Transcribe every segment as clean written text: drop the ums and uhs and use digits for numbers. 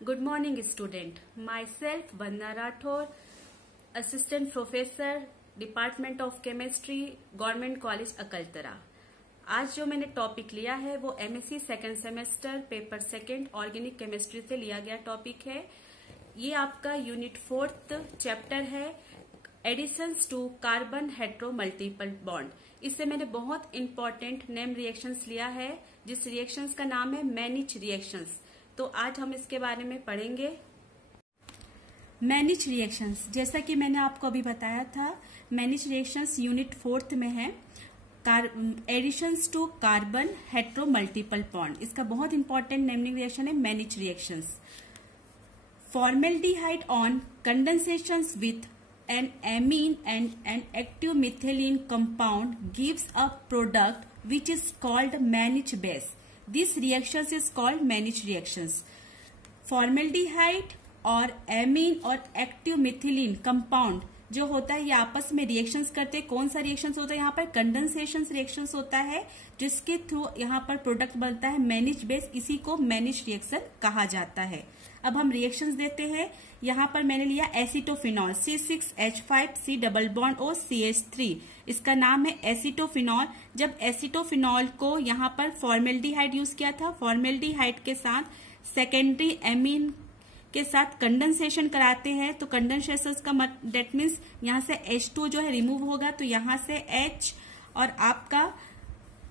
Good morning, student. Myself, Vandana Rathore, Assistant Professor, Department of Chemistry, Government College, Akaltara. आज जो मैंने topic लिया है वो MSc second semester paper second organic chemistry से लिया गया टॉपिक है। ये आपका यूनिट 4th चैप्टर है, additions to carbon hetero multiple bond. इससे मैंने बहुत इंपॉर्टेंट नेम रिएक्शंस लिया है, जिस रिएक्शंस का नाम है मैनिच रिएक्शंस। तो आज हम इसके बारे में पढ़ेंगे। मैनिच रिएक्शंस, जैसा कि मैंने आपको अभी बताया था, मैनिच रिएक्शंस यूनिट 4th में है, additions to carbon hetero multiple bond. इसका बहुत इंपॉर्टेंट नेमिंग रिएक्शन है Mannich reactions. Formaldehyde on condensations with an amine and an active methylene compound gives a product which is called Mannich base. This reactions is called Mannich reactions. Formaldehyde और amine और active methylene compound जो होता है ये आपस में reactions करते हैं। कौन सा रिएक्शंस होता है यहाँ पर? कंडेंसेशन रिएक्शंस होता है, जिसके थ्रू यहाँ पर प्रोडक्ट बनता है मैनिच बेस। इसी को मैनिच रिएक्शन कहा जाता है। अब हम रिएक्शंस देते हैं। यहाँ पर मैंने लिया acetophenol C6H5C double bond O CH3। इसका नाम है एसिटोफिनॉल। जब एसिटोफिनॉल को यहाँ पर फॉर्मेल्डिहाइड यूज किया था, फॉर्मेल्डिहाइड के साथ सेकेंडरी एमीन के साथ कंडेंसेशन कराते हैं, तो कंडेंसेशन का डेट मीन्स यहाँ से H2 जो है रिमूव होगा, तो यहाँ से H और आपका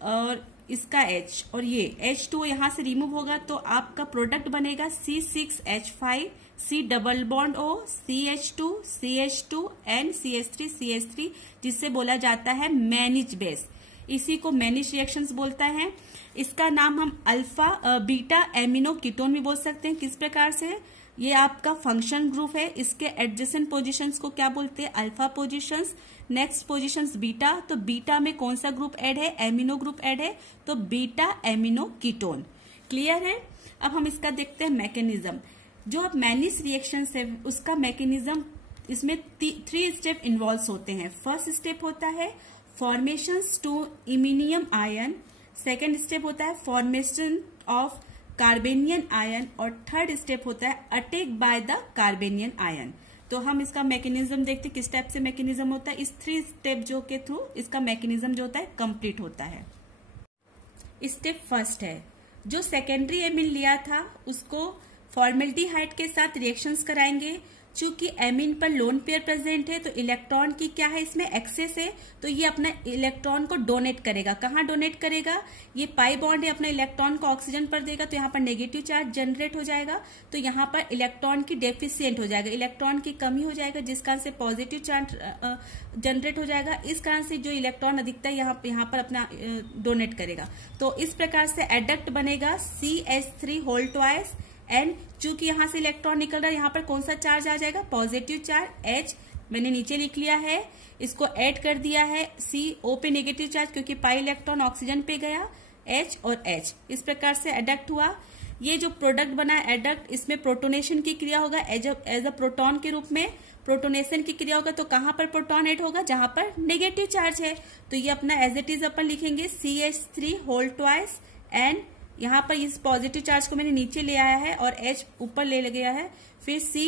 और इसका H और ये H2 यहाँ से रिमूव होगा, तो आपका प्रोडक्ट बनेगा C6H5C double bond O CH2 CH2 and CH3 जिससे बोला जाता है मैनिच बेस। इसी को मैनिच रिएक्शंस बोलता है। इसका नाम हम अल्फा बीटा एमिनो कीटोन भी बोल सकते हैं। किस प्रकार से? ये आपका फंक्शन ग्रुप है, इसके एडजेसेंट पोजीशंस को क्या बोलते हैं? Alpha positions. Next positions beta, तो बीटा में कौन सा ग्रुप ऐड है? एमिनो ग्रुप ऐड है, तो बीटा एमिनो कीटोन। क्लियर है? अब हम इसका देखते हैं मैकेनिज्म। जो अब मैनिच रिएक्शन है उसका मैकेनिज्म, इसमें 3 स्टेप इन्वॉल्व होते हैं। फर्स्ट स्टेप होता है formation to iminium ion, second step होता है फॉर्मेशन ऑफ कार्बेनियन आयन, और थर्ड स्टेप होता है attack by the carbanion ion. तो हम इसका मैकेनिज्म देखते हैं किस टाइप से मैकेनिज्म होता है। इस 3 स्टेप जो के थ्रू इसका मैकेनिज्म जो होता है कंप्लीट होता है। स्टेप फर्स्ट है, जो सेकेंडरी एमिन लिया था उसको फॉर्मेल्डिहाइड के साथ रिएक्शंस कराएंगे। चूंकि एमिन पर लोन पेयर प्रेजेंट है, तो इलेक्ट्रॉन की क्या है इसमें? एक्सेस है, तो ये अपना इलेक्ट्रॉन को डोनेट करेगा। कहाँ डोनेट करेगा? ये पाई बॉन्ड है, अपना इलेक्ट्रॉन को ऑक्सीजन पर देगा, तो यहाँ पर नेगेटिव चार्ज जनरेट हो जाएगा, तो यहाँ पर इलेक्ट्रॉन की डेफिशिएंट हो जाएगा, इलेक्ट्रॉन की कमी हो जाएगा, जिस कारण से पॉजिटिव चार्ज जनरेट हो जाएगा। इस कारण से जो इलेक्ट्रॉन अधिकता यहाँ पर अपना डोनेट करेगा। तो इस प्रकार से एडक्ट बनेगा CH3 होल ट्वाइस, एंड चूंकि यहां से इलेक्ट्रॉन निकल रहा है, यहां पर कौन सा चार्ज आ जाएगा? Positive charge H। मैंने नीचे लिख लिया है, इसको ऐड कर दिया है CO पे नेगेटिव चार्ज, क्योंकि पाई इलेक्ट्रॉन ऑक्सीजन पे गया, H और H। इस प्रकार से एडक्ट हुआ। ये जो प्रोडक्ट बना है एडक्ट, इसमें प्रोटोनेशन की क्रिया होगा एज अ प्रोटॉन के रूप में प्रोटोनेशन की क्रिया होगा। तो कहां पर प्रोटॉन ऐड होगा? जहां पर नेगेटिव चार्ज है, तो ये अपना एज इट इज अपन लिखेंगे CH3 होल ट्वाइस, एंड यहाँ पर इस पॉजिटिव चार्ज को मैंने नीचे ले आया है और H ऊपर ले गया है। फिर C,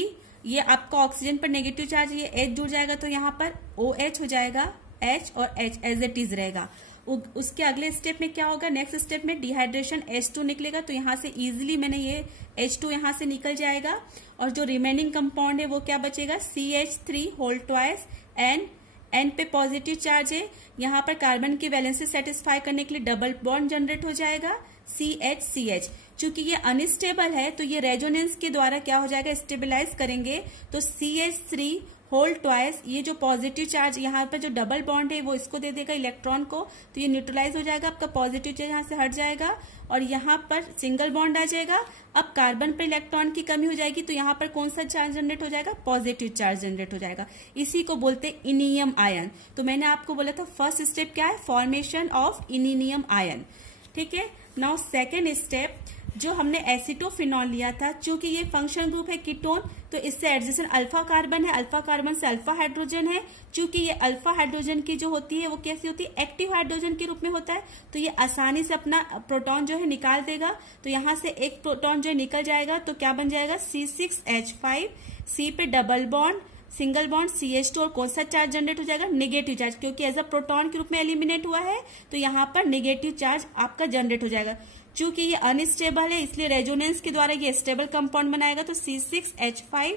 ये आपका ऑक्सीजन पर नेगेटिव चार्ज, ये H जुड़ जाएगा, तो यहाँ पर OH हो जाएगा, H और H एज इट इज रहेगा। उसके अगले स्टेप में क्या होगा? नेक्स्ट स्टेप में डिहाइड्रेशन H2 निकलेगा, तो यहाँ से इजिली मैंने ये H2 यहाँ से निकल जाएगा, और जो रिमेनिंग कंपाउंड है वो क्या बचेगा? CH3 whole twice, and N पे पॉजिटिव चार्ज है, यहाँ पर कार्बन की वैलेंसी सेटिस्फाई करने के लिए डबल बॉन्ड जनरेट हो जाएगा CH। चूंकि ये अनस्टेबल है, तो ये रेजोनेंस के द्वारा क्या हो जाएगा? स्टेबलाइज करेंगे, तो CH3 होल ट्वाइस, ये जो पॉजिटिव चार्ज यहाँ पर जो डबल बॉन्ड है वो इसको दे देगा इलेक्ट्रॉन को, तो ये न्यूट्रलाइज हो जाएगा, आपका पॉजिटिव चार्ज यहाँ से हट जाएगा, और यहाँ पर सिंगल बॉन्ड आ जाएगा। अब कार्बन पर इलेक्ट्रॉन की कमी हो जाएगी, तो यहाँ पर कौन सा चार्ज जनरेट हो जाएगा? पॉजिटिव चार्ज जनरेट हो जाएगा। इसी को बोलते हैं इनियम आयन। तो मैंने आपको बोला था फर्स्ट स्टेप क्या है? Formation of iminium ion. ठीक है। नाउ सेकेंड स्टेप, जो हमने एसिटोफिनॉल लिया था, चूंकि ये फंक्शन ग्रुप है कीटोन, तो इससे एडजेसेंट अल्फा कार्बन है, अल्फा कार्बन से अल्फा हाइड्रोजन है। चूंकि ये अल्फा हाइड्रोजन की जो होती है वो कैसी होती है, एक्टिव हाइड्रोजन के रूप में होता है, तो ये आसानी से अपना प्रोटॉन जो है निकाल देगा। तो यहां से एक प्रोटॉन जो निकल जाएगा तो क्या बन जाएगा, C6H5, C पे double bond, single bond CH2, और कौन सा चार्ज जनरेट हो जाएगा, नेगेटिव चार्ज, क्योंकि एज अ प्रोटॉन के रूप में एलिमिनेट हुआ है तो यहाँ पर नेगेटिव चार्ज आपका जनरेट हो जाएगा। चूंकि ये अनस्टेबल है इसलिए रेजोनेंस के द्वारा ये स्टेबल कंपाउंड बनाएगा, तो C6H5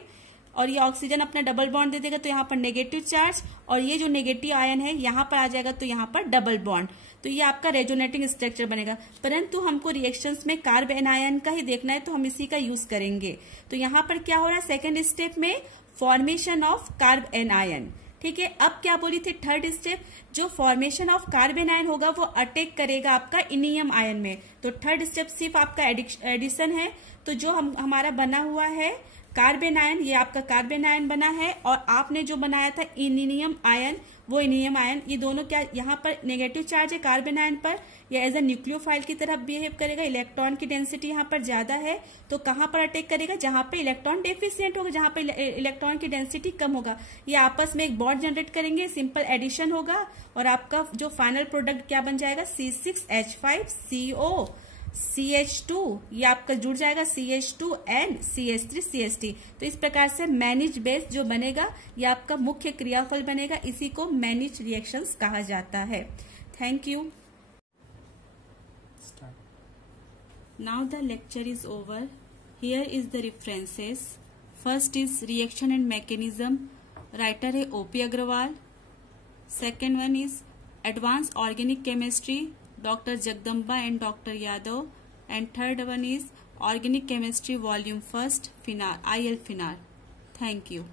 और ये ऑक्सीजन अपना डबल बॉन्ड दे देगा, तो यहाँ पर नेगेटिव चार्ज, और ये जो नेगेटिव आयन है यहाँ पर आ जाएगा तो यहाँ पर डबल बॉन्ड, तो ये आपका रेजोनेटिंग स्ट्रक्चर बनेगा। परंतु हमको रिएक्शंस में कार्ब एनायन का ही देखना है तो हम इसी का यूज करेंगे। तो यहाँ पर क्या हो रहा है, सेकेंड स्टेप में फॉर्मेशन ऑफ कार्ब एनायन। ठीक है, अब क्या बोली थी, थर्ड स्टेप, जो फॉर्मेशन ऑफ कार्ब एनायन होगा वो अटैक करेगा आपका इनियम आयन में। तो थर्ड स्टेप सिर्फ आपका एडिशन है। तो जो हमारा बना हुआ है कार्बन आयन, ये आपका कार्बन आयन बना है, और आपने जो बनाया था इनियम आयन, वो इनियम आयन, ये दोनों क्या, यहाँ पर नेगेटिव चार्ज है कार्बन आयन पर, या एज ए न्यूक्लियोफाइल की तरह बिहेव करेगा। इलेक्ट्रॉन की डेंसिटी यहाँ पर ज्यादा है तो कहाँ पर अटैक करेगा, जहां पर इलेक्ट्रॉन डेफिशिएंट होगा, जहां पर इलेक्ट्रॉन की डेंसिटी कम होगा। ये आपस में एक बॉन्ड जनरेट करेंगे, सिंपल एडिशन होगा, और आपका जो फाइनल प्रोडक्ट क्या बन जाएगा, C6H5CO CH2, ये आपका जुड़ जाएगा CH2N CH3 CH3। तो इस प्रकार से मैनिज बेस जो बनेगा ये आपका मुख्य क्रियाफल बनेगा, इसी को मैनिज रिएक्शंस कहा जाता है। Thank you. Now the lecture is over. Here is the references. First is reaction and mechanism, writer है OP Agarwal. Second one is advance organic chemistry, Dr. Jagdamba and Dr. Yadav, and third one is Organic Chemistry Volume 1, IL Finar. Thank you.